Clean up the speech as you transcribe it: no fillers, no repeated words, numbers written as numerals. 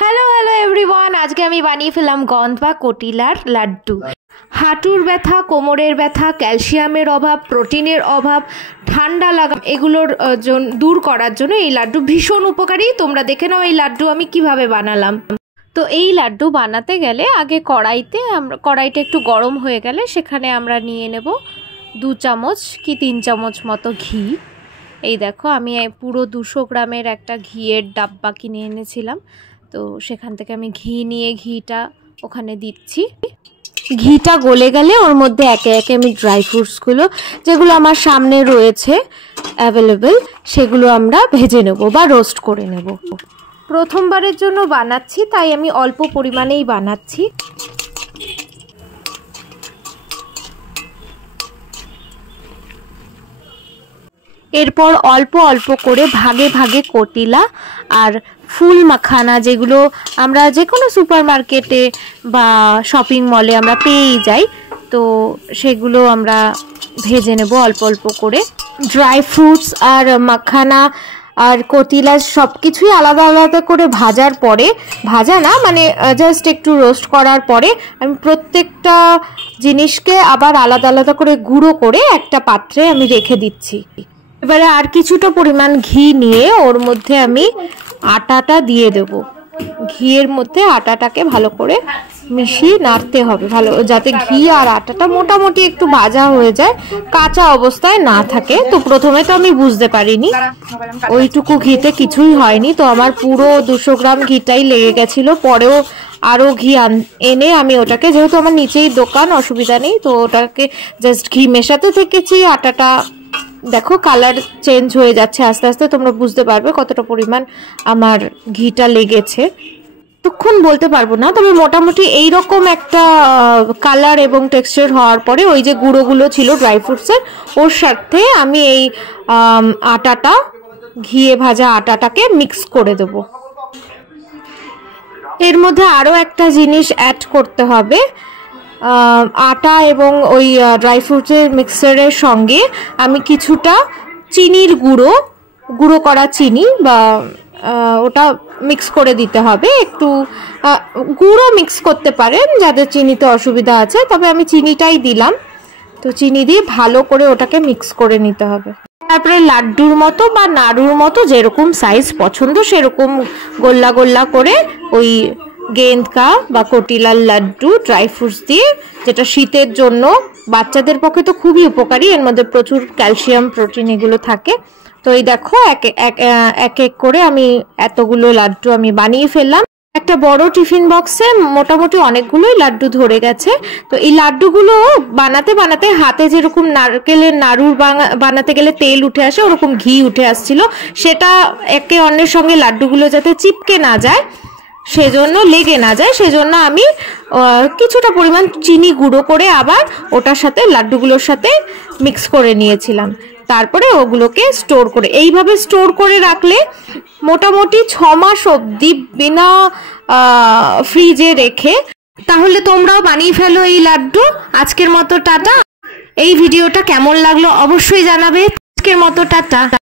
Hello hello everyone, আজকে আমি বানিয়ে ফেললাম গন্ধ বা কটিলার লাড্ডু। হাঁটুর ব্যথা, কোমরের ব্যথা, ক্যালসিয়ামের অভাব, প্রোটিনের অভাব, ঠান্ডা লাগা এগুলোর দূর করার জন্য এই লাড্ডু ভীষণ উপকারী। তোমরা দেখে নাও এই লাড্ডু আমি কিভাবে বানালাম। তো এই লাড্ডু বানাতে গেলে আগে কড়াইটা একটু গরম হয়ে গেলে সেখানে আমরা নিয়ে নেব 2 চামচ কি 3 চামচ মতো ঘি। এই দেখো আমি পুরো 200 গ্রামের একটা ঘিয়ের ডাব্বা কিনে এনেছিলাম। তো সেখান থেকে আমি ঘি নিয়ে ঘিটা ওখানে দিচ্ছি। ঘিটা গলে গেলে ওর মধ্যে একে একে আমি ড্রাই ফ্রুটসগুলো যেগুলো আমার সামনে রয়েছে অ্যাভেলেবেল সেগুলো আমরা ভেজে নেব বা রোস্ট করে নেব। প্রথমবারের জন্য বানাচ্ছি তাই আমি অল্প পরিমাণেই বানাচ্ছি। এরপর অল্প অল্প করে ভাগে ভাগে কটিলা আর ফুল মাখানা যেগুলো আমরা যে কোনো সুপার মার্কেটে বা শপিং মলে আমরা পেয়েই যাই, তো সেগুলো আমরা ভেজে নেব অল্প অল্প করে। ড্রাই ফ্রুটস আর মাখানা আর কটিলা সব কিছুই আলাদা আলাদা করে ভাজার পরে, ভাজা না মানে জাস্ট একটু রোস্ট করার পরে আমি প্রত্যেকটা জিনিসকে আবার আলাদা আলাদা করে গুঁড়ো করে একটা পাত্রে আমি রেখে দিচ্ছি। এবারে আর কিছুটা পরিমাণ ঘি নিয়ে ওর মধ্যে আমি আটাটা দিয়ে দেব। ঘিয়ের মধ্যে আটাটাকে ভালো করে মিশিয়ে নাড়তে হবে ভালো, যাতে ঘি আর আটাটা মোটামুটি একটু ভাজা হয়ে যায়, কাঁচা অবস্থায় না থাকে। তো প্রথমে তো আমি বুঝতে পারিনি, ওইটুকু ঘিতে কিছুই হয়নি, তো আমার পুরো 200 গ্রাম ঘিটাই লেগে গেছিলো। পরেও আরও ঘি এনে আমি ওটাকে, যেহেতু আমার নিচেই দোকান অসুবিধা নেই, তো ওটাকে জাস্ট ঘি মেশাতে থেকেছি। আটাটা দেখো কালার চেঞ্জ হয়ে যাচ্ছে আস্তে আস্তে, তোমরা বুঝতে পারবে কতটা পরিমাণ আমার ঘিটা লেগেছে। তখন বলতে পারবো না, তবে মোটামুটি এইরকম একটা কালার এবং টেক্সচার হওয়ার পরে ওই যে গুঁড়োগুলো ছিল ড্রাই ফ্রুটসের, ওর সাথে আমি এই আটাটা, ঘিয়ে ভাজা আটাটাকে মিক্স করে দেব। এর মধ্যে আরও একটা জিনিস অ্যাড করতে হবে। আটা এবং ওই ড্রাই ফ্রুটসের মিক্সারের সঙ্গে আমি কিছুটা চিনির গুঁড়ো করা চিনি বা ওটা মিক্স করে দিতে হবে। একটু গুঁড়ো মিক্স করতে পারেন যাদের চিনিতে অসুবিধা আছে, তবে আমি চিনিটাই দিলাম। তো চিনি দিয়ে ভালো করে ওটাকে মিক্স করে নিতে হবে। তারপরে লাড্ডুর মতো বা নাড়ুর মতো যেরকম সাইজ পছন্দ সেরকম গোল্লা গোল্লা করে ওই গেন্দ কা বা কটিলার লাড্ডু ড্রাই ফ্রুটস দিয়ে, যেটা শীতের জন্য বাচ্চাদের পক্ষে তো খুবই উপকারী, এর মধ্যে প্রচুর ক্যালসিয়াম প্রোটিন এগুলো থাকে। তো এই দেখো এক এক করে আমি এতগুলো লাড্ডু আমি বানিয়ে ফেললাম। একটা বড় টিফিন বক্সে মোটামুটি অনেকগুলোই লাড্ডু ধরে গেছে। তো এই লাড্ডুগুলো বানাতে বানাতে হাতে যেরকম নারকেলের নাড়ুর বানাতে গেলে তেল উঠে আসে, ওরকম ঘি উঠে আসছিল। সেটা একে অন্যের সঙ্গে লাড্ডুগুলো যাতে চিপকে না যায়, সেজন্য লেগে না যায়, সেজন্য আমি কিছুটা পরিমাণ চিনি গুঁড়ো করে আবার ওটার সাথে লাড্ডুগুলোর সাথে মিক্স করে নিয়েছিলাম। তারপরে ওগুলোকে স্টোর করে, এইভাবে স্টোর করে রাখলে মোটামুটি 6 মাস অবধি বিনা ফ্রিজে রেখে, তাহলে তোমরাও বানিয়ে ফেলো এই লাড্ডু। আজকের মতো টাটা। এই ভিডিওটা কেমন লাগলো অবশ্যই জানাবে। আজকের মতো টাটা।